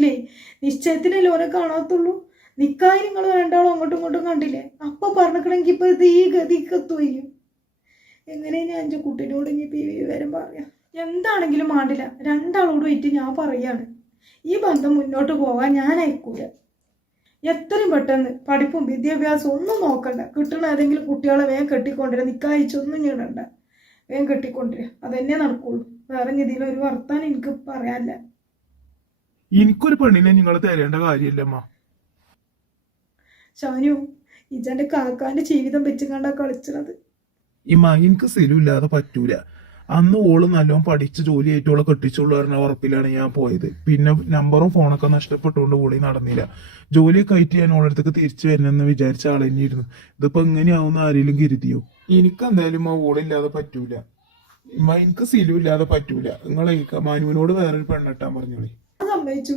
ആണെങ്കിലേ നിശ്ചയത്തിനല്ലേ ഓനെ കാണാത്തുള്ളൂ. നിക്കായി നിങ്ങൾ രണ്ടാളും അങ്ങോട്ടും ഇങ്ങോട്ടും കണ്ടില്ലേ? അപ്പൊ പറഞ്ഞിക്കണമെങ്കിൽ ഇപ്പൊ ഇത് ഈ ഗതിക്കെത്തുകയും എങ്ങനെ ഞാൻ എൻ്റെ കുട്ടീനോട് ഇനി ഈ വിവരം പറയാം. എന്താണെങ്കിലും മാണ്ടില്ല, രണ്ടാളോട് വെയിറ്റ് ഞാൻ പറയാണ്, ഈ ബന്ധം മുന്നോട്ട് പോകാൻ ഞാൻ അയക്കൂല. എത്രയും പെട്ടെന്ന് പഠിപ്പും വിദ്യാഭ്യാസവും ഒന്നും നോക്കണ്ട, കിട്ടണ ഏതെങ്കിലും കുട്ടികളെ വേഗം കെട്ടിക്കൊണ്ടിരാ, നിക്കായിച്ചൊന്നും ഞെടണ്ട, വേഗം കെട്ടിക്കൊണ്ടിരാ, അതെന്നെ നടക്കുള്ളൂ. വേറെ ഇതിലൊരു വർത്താനം എനിക്ക് പറയാനില്ല. എനിക്കൊരു പെണ്ണിനെ നിങ്ങൾ തരേണ്ട കാര്യമില്ലമ്മ. ഷാനു, ഇജന്റെ കാക്കാന്റെ ജീവിതം വെച്ച് കണ്ടാ കളിച്ചത്. ഇമ്മ എനിക്ക് സ്ഥിരമില്ലാതെ പറ്റൂല. അന്ന് ഓള് നല്ലോണം പഠിച്ച് ജോലി ആയിട്ടോളെ കെട്ടിച്ചുള്ള പറഞ്ഞ ഉറപ്പിലാണ് ഞാൻ പോയത്. പിന്നെ നമ്പറും ഫോണൊക്കെ നഷ്ടപ്പെട്ടുകൊണ്ട് ഓളി നടന്നില്ല. ജോലിയൊക്കെ ആയിട്ട് ഞാൻ ഓളടുത്തേക്ക് തിരിച്ചു വരണമെന്ന് വിചാരിച്ച ആളെന്നെയായിരുന്നു. ഇതിപ്പോ എങ്ങനെയാവുന്ന ആരെങ്കിലും കരുതിയോ? എനിക്ക് എന്തായാലും ആ ഓളില്ലാതെ പറ്റൂല. ഇമ്മ എനിക്ക് സ്ഥിരമില്ലാതെ പറ്റൂല. നിങ്ങളെ മാനുവിനോട് വേറൊരു പെണ്ണെട്ടാൻ പറഞ്ഞോളി. സമ്മതിച്ചു.